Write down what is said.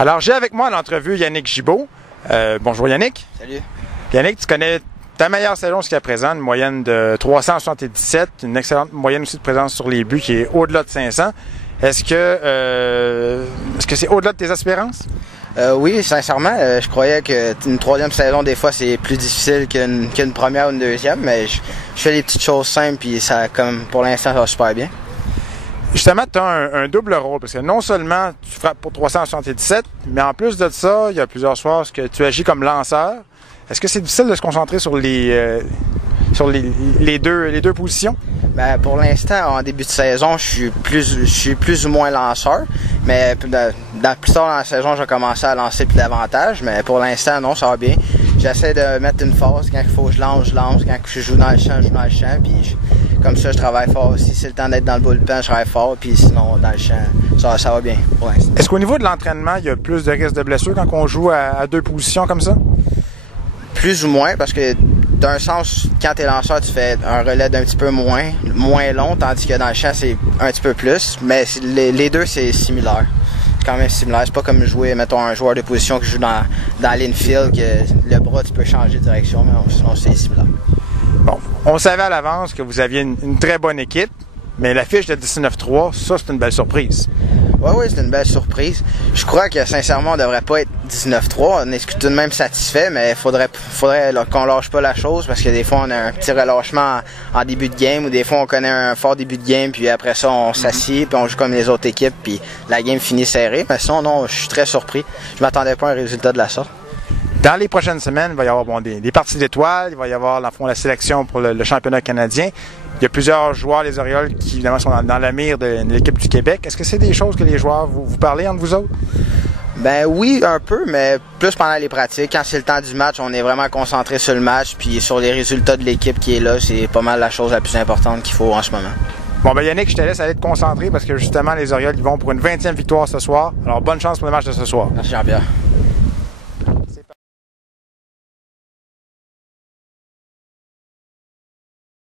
Alors, j'ai avec moi à l'entrevue Yannick Gibault. Bonjour Yannick. Salut. Yannick, tu connais ta meilleure saison jusqu'à présent, une moyenne de 377, une excellente moyenne aussi de présence sur les buts qui est au-delà de 500. Est-ce que c'est au-delà de tes espérances? Oui, sincèrement, je croyais qu'une troisième saison, des fois, c'est plus difficile qu'une première ou une deuxième, mais je fais les petites choses simples, puis ça, comme pour l'instant, ça va super bien. Justement, tu as un double rôle, parce que non seulement tu frappes pour 377, mais en plus de ça, il y a plusieurs soirs que tu agis comme lanceur. Est-ce que c'est difficile de se concentrer sur les deux positions? Ben, pour l'instant, en début de saison, je suis plus ou moins lanceur, mais plus tard dans la saison, je vais commencer à lancer plus davantage, mais pour l'instant, non, ça va bien. J'essaie de mettre une phase, quand il faut que je lance, quand je joue dans le champ, je joue dans le champ, puis comme ça, je travaille fort. Si c'est le temps d'être dans le bullpen, je travaille fort, puis sinon, dans le champ, ça va bien pour l'instant. Est-ce qu'au niveau de l'entraînement, il y a plus de risques de blessure quand on joue à deux positions comme ça? Plus ou moins, parce que d'un sens, quand t'es lanceur, tu fais un relais d'un petit peu moins long, tandis que dans le champ, c'est un petit peu plus, mais les deux, c'est similaire. C'est quand même similaire. C'est pas comme jouer, mettons, un joueur de position qui joue dans l'infield, que le bras, tu peux changer de direction, mais sinon, c'est similaire. Bon, on savait à l'avance que vous aviez une très bonne équipe, mais la fiche de 19-3, ça, c'est une belle surprise. Oui, c'est une belle surprise. Je crois que, sincèrement, on devrait pas être 19-3. On est tout de même satisfait, mais il faudrait qu'on lâche pas la chose, parce que des fois, on a un petit relâchement en début de game, ou des fois, on connaît un fort début de game, puis après ça, on s'assied, puis on joue comme les autres équipes, puis la game finit serrée. Mais sinon, non, je suis très surpris. Je m'attendais pas à un résultat de la sorte. Dans les prochaines semaines, il va y avoir des parties d'étoiles, il va y avoir la sélection pour le championnat canadien. Il y a plusieurs joueurs, les Orioles, qui évidemment sont dans la mire de l'équipe du Québec. Est-ce que c'est des choses que les joueurs vous parlez entre vous autres? Ben oui, un peu, mais plus pendant les pratiques. Quand c'est le temps du match, on est vraiment concentré sur le match, puis sur les résultats de l'équipe qui est là. C'est pas mal la chose la plus importante qu'il faut en ce moment. Bon, ben Yannick, je te laisse aller te concentrer parce que justement, les Orioles, ils vont pour une 20e victoire ce soir. Alors, bonne chance pour le match de ce soir. Merci Jean-Pierre.